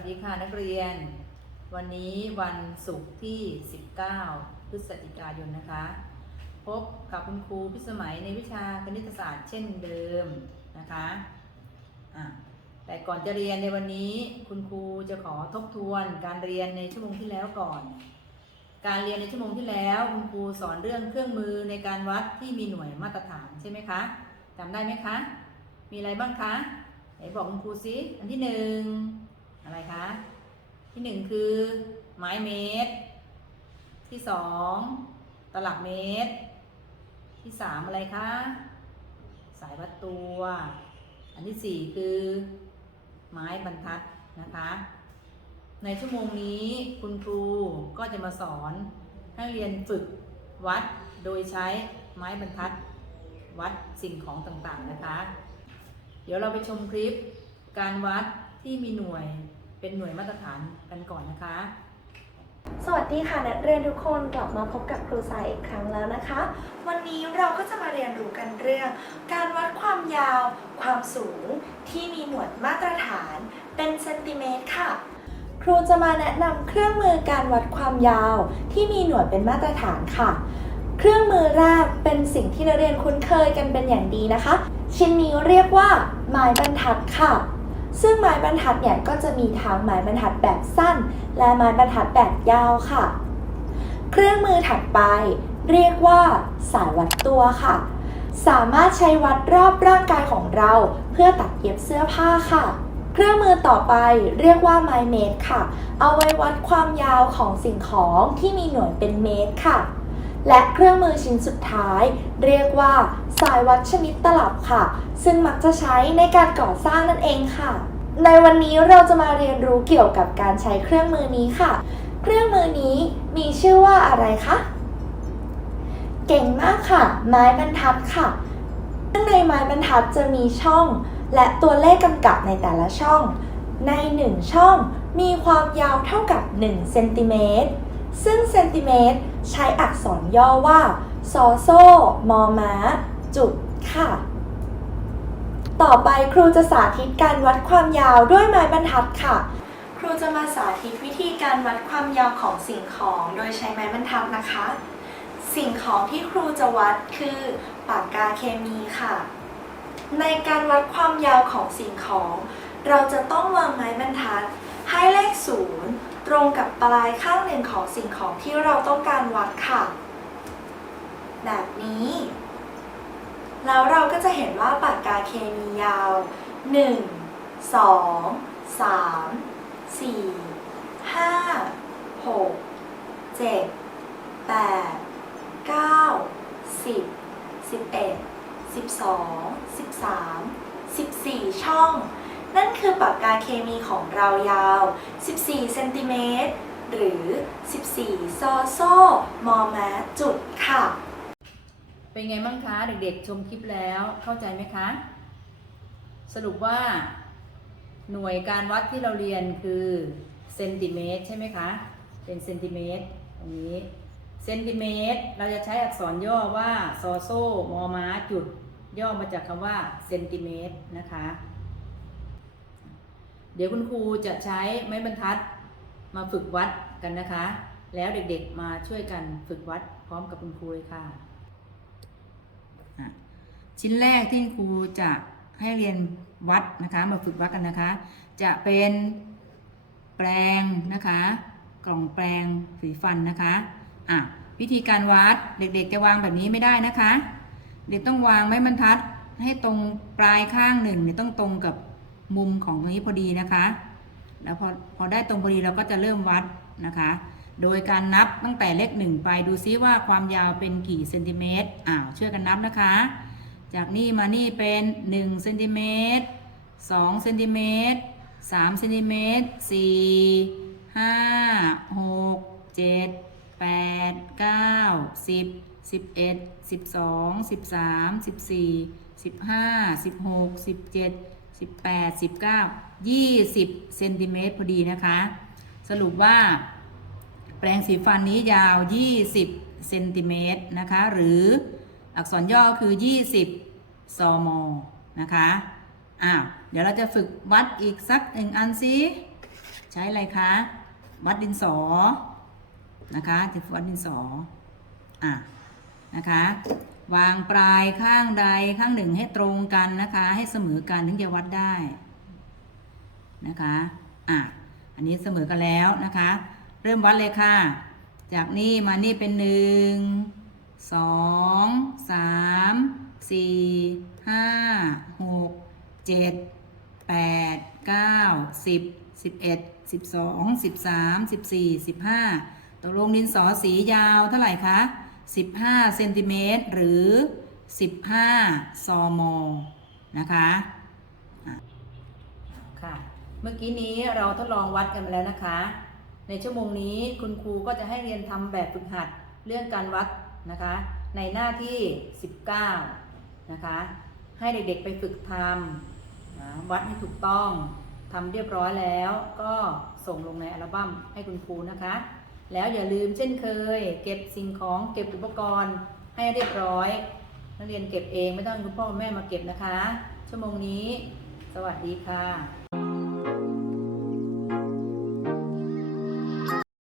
วัสดีค่ะนักเรียน วันนี้วันศุกร์ที่ 19 พฤศจิกายนนะคะ พบกับคุณครูพิสมัยในวิชาคณิตศาสตร์เช่นเดิมนะคะะแต่ก่อนจะเรียนในวันนี้คุณครูจะขอทบทวนการเรียนในชั่วโมงที่แล้วก่อน การเรียนในชั่วโมงที่แล้วคุณครูสอนเรื่องเครื่องมือในการวัดที่มีหน่วยมาตรฐานใช่ไหมคะจำได้ไหมคะ มีอะไรบ้างคะไหนบอกคุณครูซิอันที่หนึ่ง อะไรคะ ที่หนึ่งคือไม้เมตร ที่สองตลับเมตร ที่สามอะไรคะ สายวัดตัว อันที่สี่คือไม้บรรทัดนะคะ ในชั่วโมงนี้คุณครูก็จะมาสอนให้เรียนฝึกวัดโดยใช้ไม้บรรทัด วัดสิ่งของต่างๆนะคะ เดี๋ยวเราไปชมคลิปการวัดที่มีหน่วย เป็นหน่วยมาตรฐานกันก่อนนะคะ สวัสดีค่ะนักเรียนทุกคนกลับมาพบกับครูสายอีกครั้งแล้วนะคะ วันนี้เราก็จะมาเรียนรู้กันเรื่อง การวัดความยาว ความสูง ที่มีหน่วยมาตรฐานเป็นเซนติเมตรค่ะ ครูจะมาแนะนำเครื่องมือการวัดความยาว ที่มีหน่วยเป็นมาตรฐานค่ะ เครื่องมือแรกเป็นสิ่งที่นักเรียนคุ้นเคยกันเป็นอย่างดีนะคะ ชิ้นนี้เรียกว่าไม้บรรทัดค่ะ ซึ่งไม้บรรทัดเนี่ยก็จะมีทั้งไม้บรรทัดแบบสั้น และไม้บรรทัดแบบยาวค่ะ เครื่องมือถัดไปเรียกว่าสายวัดตัวค่ะ สามารถใช้วัดรอบร่างกายของเรา เพื่อตัดเย็บเสื้อผ้าค่ะ เครื่องมือต่อไปเรียกว่าไมเมตรค่ะ เอาไว้วัดความยาวของสิ่งของที่มีหน่วยเป็นเมตรค่ะ และเครื่องมือชิ้นสุดท้าย เรียกว่า สายวัดชนิดตลับค่ะ ซึ่งมักจะใช้ในการก่อสร้างนั่นเองค่ะ ในวันนี้เราจะมาเรียนรู้เกี่ยวกับการใช้เครื่องมือนี้ค่ะ เครื่องมือนี้มีชื่อว่าอะไรคะเก่งมากค่ะ ไม้บรรทัดค่ะ ซึ่งในไม้บรรทัดจะมีช่อง และตัวเลขกำกับในแต่ละช่อง ใน 1 ช่องมีความยาวเท่ากับ1เซนติเมตร นติเมตร ใช้อักษรย่อว่าซอโซมอม้า จุด ค่ะ ต่อไปครูจะสาธิตการวัดความยาวด้วยไม้บรรทัดค่ะ ครูจะมาสาธิตวิธีการวัดความยาวของสิ่งของโดยใช้ไม้บรรทัดนะคะ สิ่งของที่ครูจะวัดคือปากกาเคมีค่ะ ในการวัดความยาวของสิ่งของ เราจะต้องวางไม้บรรทัดให้เลขศูนย์ ตรงกับปลายข้างหนึ่งของสิ่งของที่เราต้องการวัดค่ะ แบบนี้ แล้วเราก็จะเห็นว่าปากกาเคมียาว 1 2 3 4 5 6 7 8 9 10 11 12 13 14 ช่อง นั่นคือปากกาเคมีของเรายาว 14 เซนติเมตร หรือ 14 ซอโซมอม้าจุดค่ะ เป็นไงบ้างคะเด็กๆ ชมคลิปแล้วเข้าใจไหมคะ สรุปว่า หน่วยการวัดที่เราเรียนคือเซนติเมตรใช่ไหมคะ เป็นเซนติเมตรตรงนี้เซนติเมตร เราจะใช้อักษรย่อว่า ซอโซมอม้าจุด ย่อมาจากคำว่าเซนติเมตรนะคะ เดี๋ยวคุณครูจะใช้ไม้บรรทัดมาฝึกวัดกันนะคะ แล้วเด็กๆมาช่วยกันฝึกวัดพร้อมกับคุณครูเลยค่ะ ชิ้นแรกที่ครูจะให้เรียนวัดนะคะมาฝึกวัดกันนะคะ จะเป็นแปรงนะคะ กล่องแปรงสีฟันนะคะอะวิธีการวัดเด็กๆจะวางแบบนี้ไม่ได้นะคะ เด็กต้องวางไม้บรรทัดให้ตรงปลายข้างหนึ่งเนี่ยต้องตรงกับ มุมของตรงนี้พอดีนะคะ แล้วพอพอได้ตรงพอดีเราก็จะเริ่มวัดนะคะ โดยการนับตั้งแต่เลขหนึ่งไปดูซิว่าความยาวเป็นกี่เซนติเมตรอ้าวช่วยกันนับนะคะ จากนี่มานี่เป็น1เซนติเมตร2เซนติเมตร3เซนติเมตร4 5 6 7 8 9 10 11 12 13 14 15 16 17 18 19 20เซนติเมตรพอดีนะคะ สรุปว่า แปรงสีฟันนี้ยาว 20เซนติเมตรนะคะ หรืออักษรย่อคือ 20ซมนะคะอ้าวเดี๋ยวเราจะฝึกวัดอีกสักหนึ่งอันซิใช้ช้อะไรคะ วัดดินสอนะคะจะวัดดินสออะนะคะ วางปลายข้างใดข้างหนึ่งให้ตรงกันนะคะ ให้เสมอกันถึงจะวัดได้นะคะอะอันนี้เสมอกันแล้วนะคะ เริ่มวัดเลยค่ะ จากนี่มานี่เป็นหนึ่งสองสามสี่ห้าหกเจ็ดแปดเก้าสิบสิบเอ็ดสิบสองสิบสามสิบสี่สิบห้าตกลงดินสอสียาวเท่าไหร่คะ สิบห้าเซนติเมตรหรือสิบห้าซอมอนะคะค่ะ เมื่อกี้นี้เราทดลองวัดกันมาแล้วนะคะ ในชั่วโมงนี้คุณครูก็จะให้เรียนทำแบบฝึกหัดเรื่องการวัดนะคะ ในหน้าที่ 19 นะคะ ให้เด็กๆไปฝึกทำนะวัดให้ถูกต้องทำเรียบร้อยแล้วก็ส่งลงในอัลบั้มให้คุณครูนะคะ แล้วอย่าลืมเช่นเคย เก็บสิ่งของเก็บอุปกรณ์ให้เรียบร้อย นักเรียนเก็บเองไม่ต้องคุณพ่อคุณแม่มาเก็บนะคะ ชั่วโมงนี้ สวัสดีค่ะ